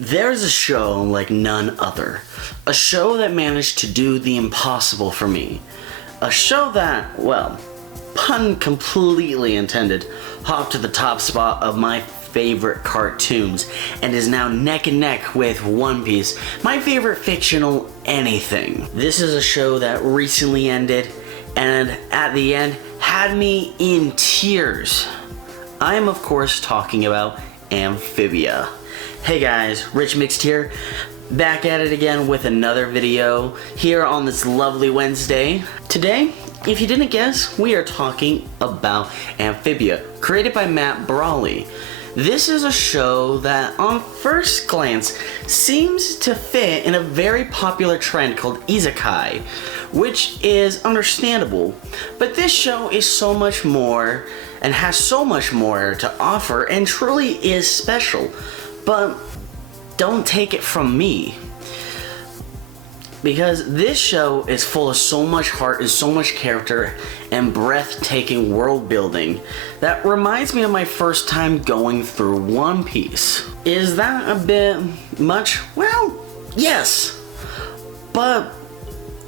There's a show like none other. A show that managed to do the impossible for me. A show that, well, pun completely intended, hopped to the top spot of my favorite cartoons and is now neck and neck with One Piece, my favorite fictional anything. This is a show that recently ended and at the end had me in tears. I am of course talking about Amphibia. Hey guys, Rich Mixed here, back at it again with another video here on this lovely Wednesday. Today, if you didn't guess, we are talking about Amphibia, created by Matt Brawley. This is a show that on first glance seems to fit in a very popular trend called isekai, which is understandable, but this show is so much more and has so much more to offer and truly is special. But don't take it from me, because this show is full of so much heart and so much character and breathtaking world building that reminds me of my first time going through One Piece. Is that a bit much? Well, yes, but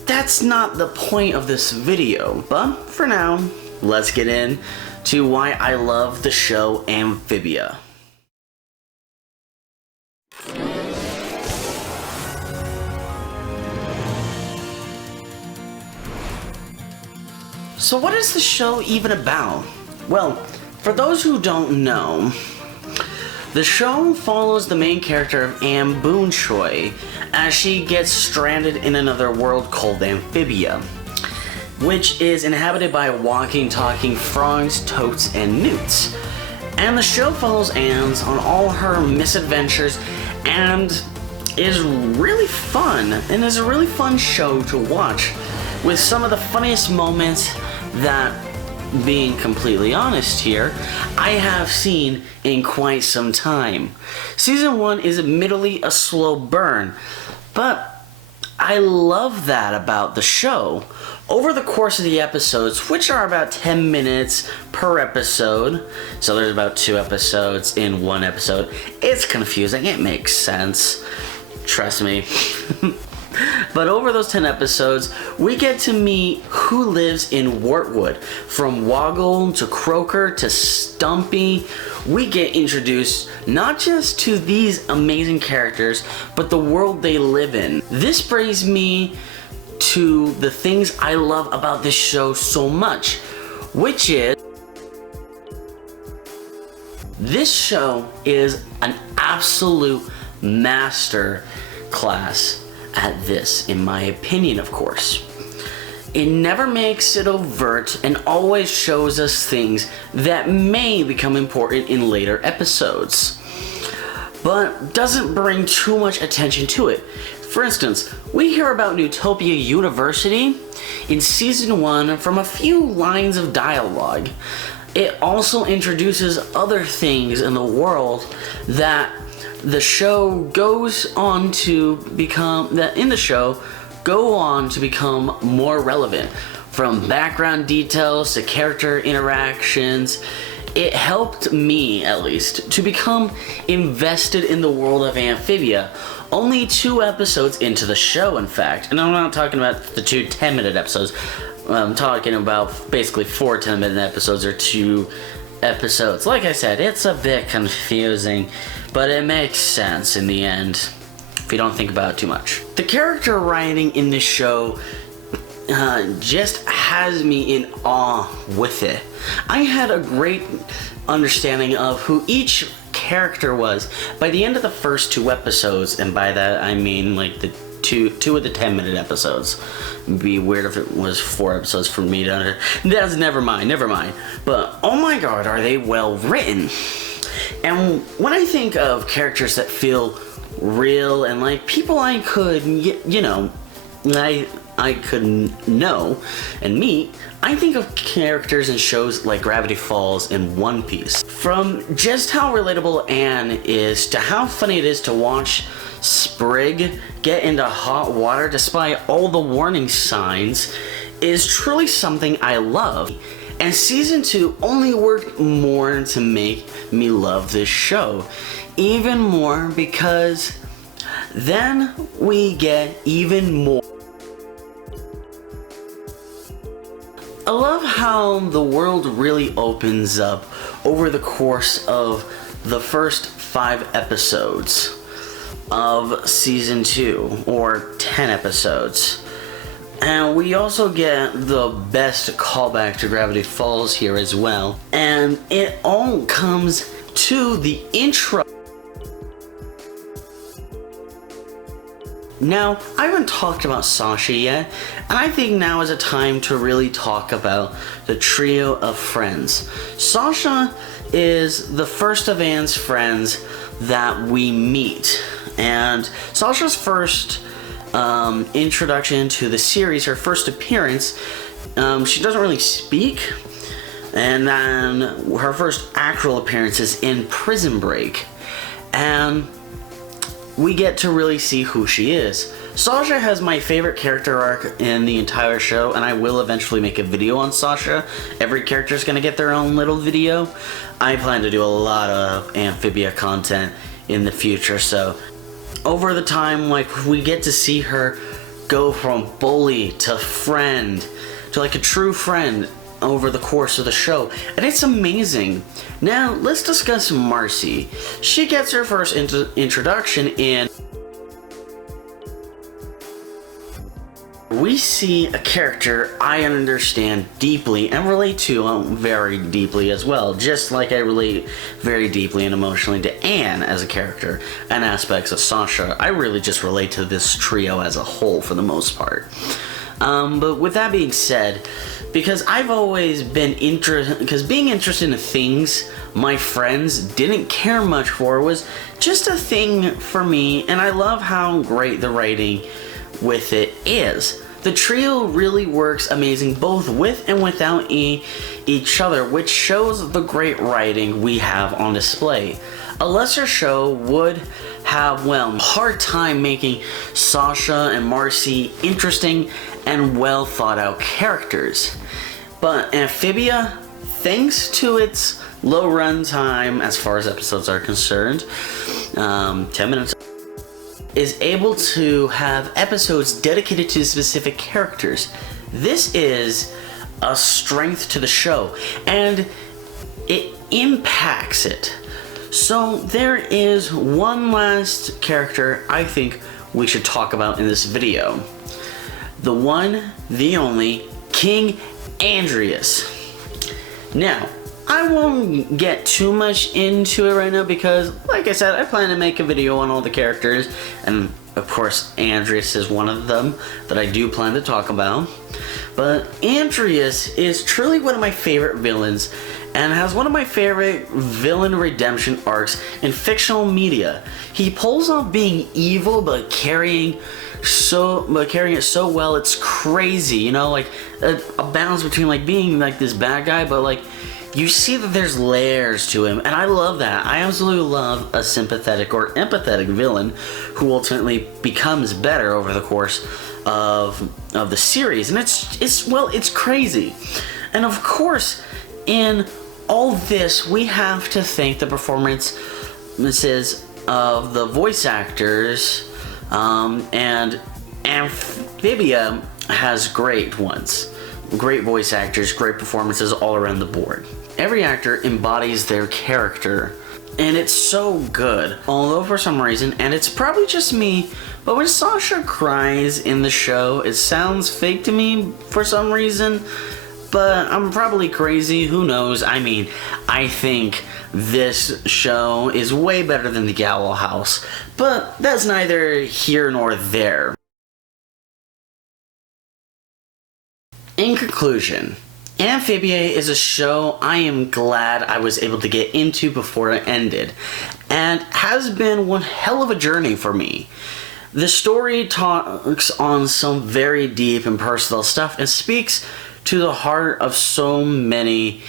that's not the point of this video. But for now, let's get in to why I love the show Amphibia. So what is the show even about? Well, for those who don't know, the show follows the main character of Am Boon Choi as she gets stranded in another world called Amphibia, which is inhabited by walking, talking frogs, toads, and newts. And the show follows Anne's on all her misadventures and is really fun, and is a really fun show to watch with some of the funniest moments that, being completely honest here, I have seen in quite some time. Season 1 is admittedly a slow burn, but I love that about the show. Over the course of the episodes, which are about 10 minutes per episode, so there's about 2 episodes in one episode, it's confusing, it makes sense, trust me. But over those 10 episodes, we get to meet who lives in Wartwood. From Woggle to Croaker to Stumpy, we get introduced not just to these amazing characters, but the world they live in. This brings me to the things I love about this show so much, which is this show is an absolute master class at this, in my opinion, of course. It never makes it overt and always shows us things that may become important in later episodes, but doesn't bring too much attention to it. For instance, we hear about Utopia University in season 1 from a few lines of dialogue. It also introduces other things in the world that the show goes on to become, more relevant. From background details to character interactions, it helped me, at least, to become invested in the world of Amphibia. Only 2 episodes into the show, in fact, and I'm not talking about the 2 10-minute episodes. I'm talking about basically 4 10-minute episodes or 2 episodes. Like I said, it's a bit confusing, but it makes sense in the end if you don't think about it too much. The character writing in this show just has me in awe with it. I had a great understanding of who each character was by the end of the first 2 episodes, and by that I mean like the two of the 10-minute episodes. It'd be weird if it was 4 episodes for me to that's never mind. But oh my god, are they well written. And when I think of characters that feel real and like people I could, I could know and meet, I think of characters in shows like Gravity Falls and One Piece. From just how relatable Anne is to how funny it is to watch Sprig get into hot water despite all the warning signs is truly something I love. And season 2 only worked more to make me love this show. Even more because Then we get even more. I love how the world really opens up over the course of the first 5 episodes of season 2, or 10 episodes. And we also get the best callback to Gravity Falls here as well. And it all comes to the intro. Now, I haven't talked about Sasha yet, and I think now is a time to really talk about the trio of friends. Sasha is the first of Anne's friends that we meet, and Sasha's first introduction to the series, her first appearance, she doesn't really speak, and then her first actual appearance is in Prison Break, and we get to really see who she is. Sasha has my favorite character arc in the entire show, and I will eventually make a video on Sasha. Every character is going to get their own little video. I plan to do a lot of Amphibia content in the future, so over the time, like, we get to see her go from bully to friend to like a true friend over the course of the show, and it's amazing. Now let's discuss Marcy. She gets her first introduction in. We see a character I understand deeply and relate to very deeply as well, just like I relate very deeply and emotionally to Anne as a character and aspects of Sasha. I really just relate to this trio as a whole for the most part. But with that being said, because I've always been being interested in things my friends didn't care much for was just a thing for me, and I love how great the writing with it is. The trio really works amazing both with and without each other, which shows the great writing we have on display. A lesser show would have, well, a hard time making Sasha and Marcy interesting and well thought out characters. But Amphibia, thanks to its low run time as far as episodes are concerned, 10 minutes, is able to have episodes dedicated to specific characters. This is a strength to the show, and it impacts it. So there is one last character I think we should talk about in this video. The one, the only, King Andrius. Now, I won't get too much into it right now because, like I said, I plan to make a video on all the characters, and of course Andrius is one of them that I do plan to talk about. But Andrius is truly one of my favorite villains and has one of my favorite villain redemption arcs in fictional media. He pulls off being evil but carrying it so well, it's crazy, you know, like a balance between like being like this bad guy, but like you see that there's layers to him, and I love that. I absolutely love a sympathetic or empathetic villain who ultimately becomes better over the course of the series, and it's crazy. And of course, in all this, we have to thank the performances of the voice actors, and Amphibia has great ones. Great voice actors, great performances all around the board. Every actor embodies their character, and it's so good. Although for some reason, and it's probably just me, but when Sasha cries in the show, it sounds fake to me for some reason, but I'm probably crazy, who knows? I mean, I think this show is way better than the Owl House, but that's neither here nor there. In conclusion, Amphibia is a show I am glad I was able to get into before it ended, and has been one hell of a journey for me. The story talks on some very deep and personal stuff and speaks to the heart of so many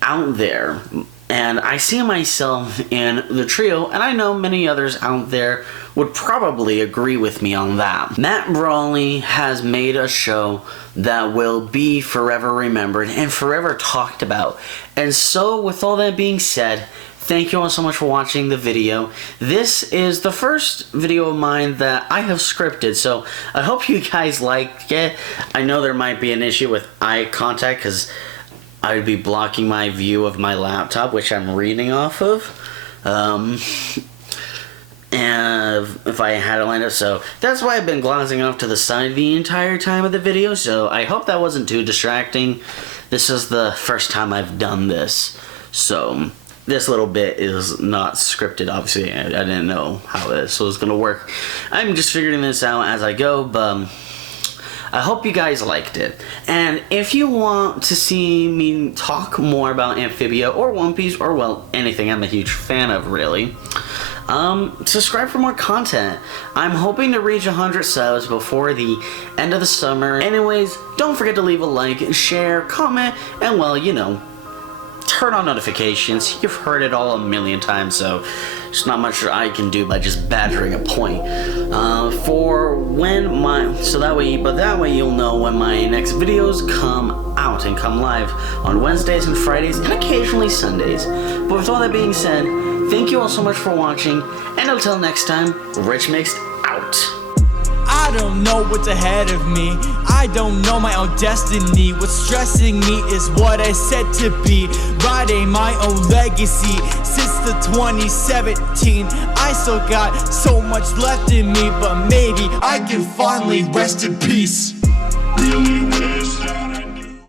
out there. And I see myself in the trio, and I know many others out there would probably agree with me on that. Matt Brawley has made a show that will be forever remembered and forever talked about. And so, with all that being said, thank you all so much for watching the video. This is the first video of mine that I have scripted, so I hope you guys liked it. I know there might be an issue with eye contact because I would be blocking my view of my laptop, which I'm reading off of. And if I had it lined up, so that's why I've been glancing off to the side the entire time of the video, so I hope that wasn't too distracting. This is the first time I've done this, so this little bit is not scripted. Obviously I didn't know how this was gonna work. I'm just figuring this out as I go, but I hope you guys liked it. And if you want to see me talk more about Amphibia or One Piece or, well, anything I'm a huge fan of, really, subscribe for more content. I'm hoping to reach 100 subs before the end of the summer. Anyways, don't forget to leave a like, share, comment, and, well, you know, turn on notifications. You've heard it all a million times, so there's not much I can do by just battering a point. That way you'll know when my next videos come out and come live on Wednesdays and Fridays and occasionally Sundays. But with all that being said, thank you all so much for watching, and until next time, Rich Mixed out. I don't know what's ahead of me. I don't know my own destiny. What's stressing me is what I said to be, writing my own legacy. Since the 2017, I still got so much left in me, but maybe I can finally rest in peace. Really